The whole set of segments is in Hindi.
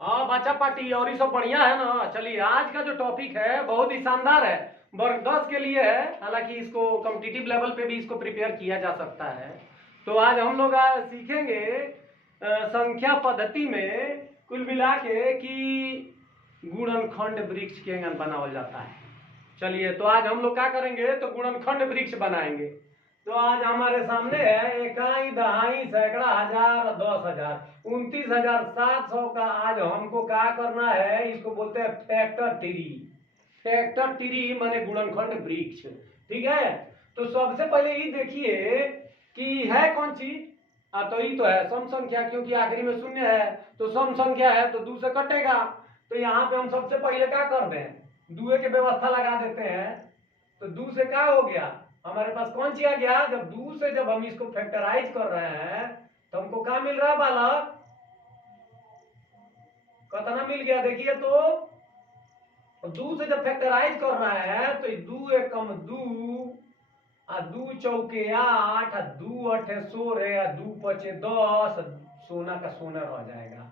हाँ बच्चा पार्टी और ये सब बढ़िया है ना। चलिए आज का जो टॉपिक है बहुत ही शानदार है, वर्ग 10 के लिए है। हालांकि इसको कॉम्पिटिटिव लेवल पे भी इसको प्रिपेयर किया जा सकता है। तो आज हम लोग सीखेंगे संख्या पद्धति में कुल मिला के कि गुणनखंड वृक्ष के बनावल जाता है। चलिए तो आज हम लोग क्या करेंगे, तो गुणनखंड वृक्ष बनाएंगे। तो आज हमारे सामने है इकाई, दहाई, सैकड़ा, हजार, 10,000, 29,700 का आज हमको क्या करना है, इसको बोलते हैं फैक्टर ट्री। फैक्टर ट्री माने गुणनखंड वृक्ष। ठीक है। तो सबसे पहले ये देखिए कि है कौन चीज। तो ये तो है सम संख्या, क्योंकि आखिरी में शून्य है तो सम संख्या है तो 2 से कटेगा। तो यहाँ पे हम सबसे पहले क्या कर दें, दुए की व्यवस्था लगा देते हैं। तो 2 से क्या हो गया, हमारे पास कौन सी आ गया, जब 2 से जब हम इसको फैक्टराइज कर रहे हैं तो हमको क्या मिल रहा है बालक, कितना मिल गया देखिए। तो 2 से जब फैक्टराइज कर रहा है तो 2 एकम 2 आ 2 चौके 8 आ 2 अठे 16 आ 2 पचे 10, सोना का सोना रह जाएगा,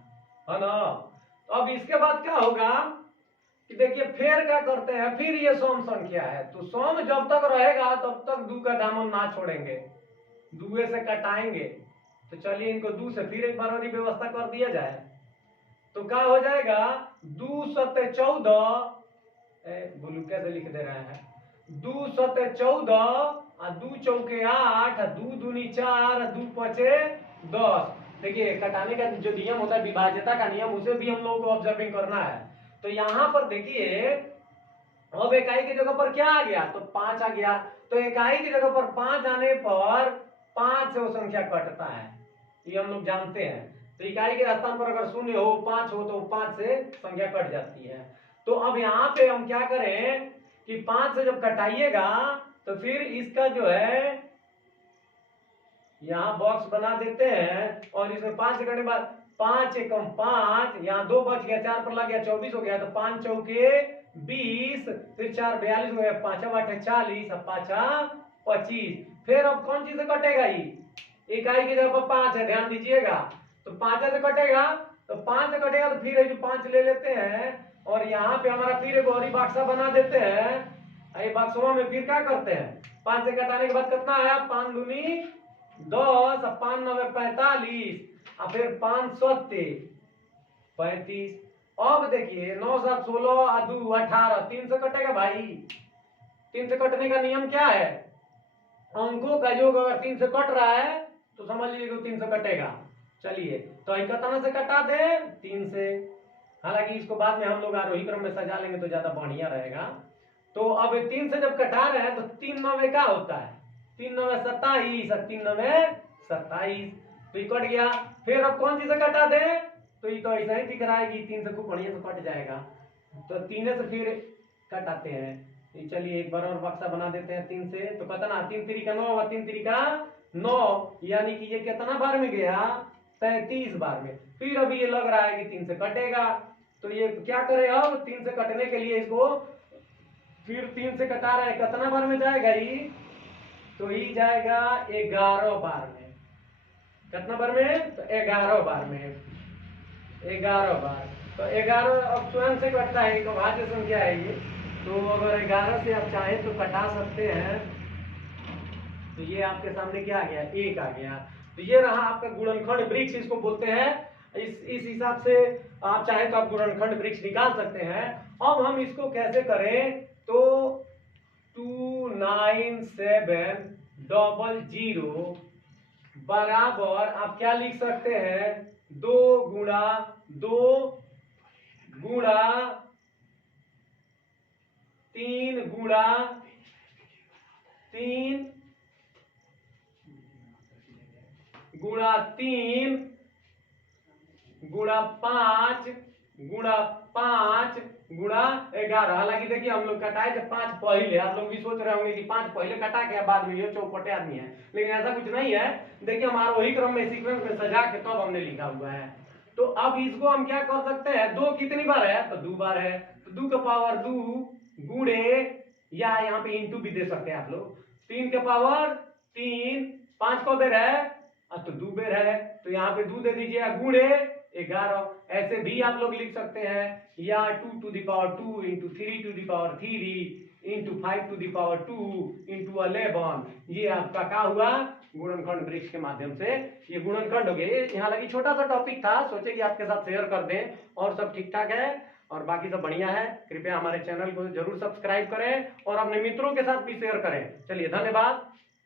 है ना। तो अब इसके बाद क्या होगा कि देखिए फिर क्या करते हैं, फिर ये सम संख्या है तो सम जब तक रहेगा तब तक 2 का दामन ना छोड़ेंगे, 2 से कटाएंगे। तो चलिए इनको 2 से फिर एक बार और व्यवस्था कर दिया जाए। तो क्या हो जाएगा, 2 सत्ते 14, बोलू कैसे लिख दे रहे हैं, 2 सत्ते 14 आ 2 चौके 8 आ 2 दूनी 4 आ 2 पचे 10। देखिए कटाने का जो नियम होता है, विभाज्यता का नियम, उसे भी हम लोगों को ऑब्जर्विंग करना है। तो यहां पर देखिए अब इकाई की जगह पर क्या आ गया, तो 5 आ गया। तो इकाई की जगह पर 5 आने पर 5 से वो संख्या कटता है, ये हम लोग जानते हैं। तो इकाई के स्थान पर अगर शून्य हो 5 हो तो 5 से संख्या कट जाती है। तो अब यहाँ पे हम क्या करें कि 5 से जब कटाइएगा तो फिर इसका जो है यहाँ बॉक्स बना देते हैं और इसमें 5 से कटने के बाद 5 एकम 5, यहाँ 2 बच गया, 4 पर लग गया 24 हो गया। तो 5 चौके 20, फिर 4 42 हो गया, 5 8 40, अब 5 25। फिर अब कौन चीज से कटेगा, ये इकाई की जगह पर 5 है, ध्यान दीजिएगा। तो 5 से कटेगा, तो 5 से कटेगा तो फिर 5 ले लेते हैं और यहाँ पे हमारा फिर एक और बक्सा बना देते हैं। ये बक्सों में फिर क्या करते हैं, 5 से कटाने के बाद कितना आया, 5 दूनी 10, 5 9 45 और फिर 5 सत्ते 35। अब देखिए 9 7 16 और 2 18, 3 से कटेगा भाई। 3 से कटने का नियम क्या है, अंकों का योग अगर 3 से कट रहा है तो समझ लीजिए 3 से कटेगा। चलिए तो कितना से कटा दे, 3 से। हालांकि इसको बाद में हम लोग आरोही क्रम में सजा लेंगे तो ज्यादा बढ़िया रहेगा। तो अब 3 से जब कटा रहे हैं तो 3 9 क्या होता है, 3 9 27, 3 9 27, तो ये कट गया। फिर अब कौन सी से कटा दे, तो ये तो ऐसा ही दिख रहा है कि 3 से खूब बढ़िया से कट जाएगा। तो 3 से फिर कटाते हैं। चलिए एक बार और बक्सा बना देते हैं 3 से। तो कितना, 3 3 का 9 और 3 3 का 9, यानी कि ये कितना बार में गया, 33 बार में। फिर अभी ये लग रहा है कि 3 से कटेगा। तो ये क्या करे, अब 3 से कटने के लिए इसको फिर 3 से कटा रहे हैं, कितना बार में जाएगा ये, तो ये जाएगा 11 बार में। कितना बार में, तो 11 बार में, 11 बार। तो 11 अब स्वयं से कटता है, तो भाज्य संख्या है ये। तो अगर 11 से आप चाहें तो कटा सकते हैं। तो ये आपके सामने क्या आ गया, 1 आ गया। तो ये रहा आपका गुणनखंड वृक्ष, इसको बोलते हैं। इस हिसाब से आप चाहे तो आप गुणनखंड वृक्ष निकाल सकते हैं। अब हम इसको कैसे करें, तो 29700 बराबर आप क्या लिख सकते हैं, 2 गुणा 2 गुणा 3 गुणा 3 गुणा 3 गुणा 5 गुणा 5 गुणा 11। हालांकि देखिए हम लोग कटाए थे 5 पहले, आप लोग भी सोच रहे होंगे कि 5 पहले कटा के बाद में ये चौपटे आदमी है, लेकिन ऐसा कुछ नहीं है। देखिए हमारा वही क्रम में सीक्वेंस में सजा के तब हमने लिखा हुआ है। तो अब इसको हम क्या कर सकते हैं, 2 कितनी बार है, तो 2 बार है। तो 2 का पावर 2 गुणे, या यहाँ पे इंटू भी दे सकते हैं आप लोग, 3 के पावर 3, 5 को बेर है तो 2 बेर है, तो यहाँ पे 2 दे दीजिए गुणे 11। ऐसे भी आप लोग लिख सकते हैं, या 2 to the power 2 into 3 to the power 3 into 5 to the power 2 into 11। ये आपका क्या हुआ, गुणनखंड वृक्ष के माध्यम से ये गुणनखंड हो गए। यहाँ लगी छोटा सा टॉपिक था, सोचे कि आपके साथ शेयर कर दें। और सब ठीक ठाक है और बाकी सब बढ़िया है। कृपया हमारे चैनल को जरूर सब्सक्राइब करें और अपने मित्रों के साथ भी शेयर करें। चलिए धन्यवाद।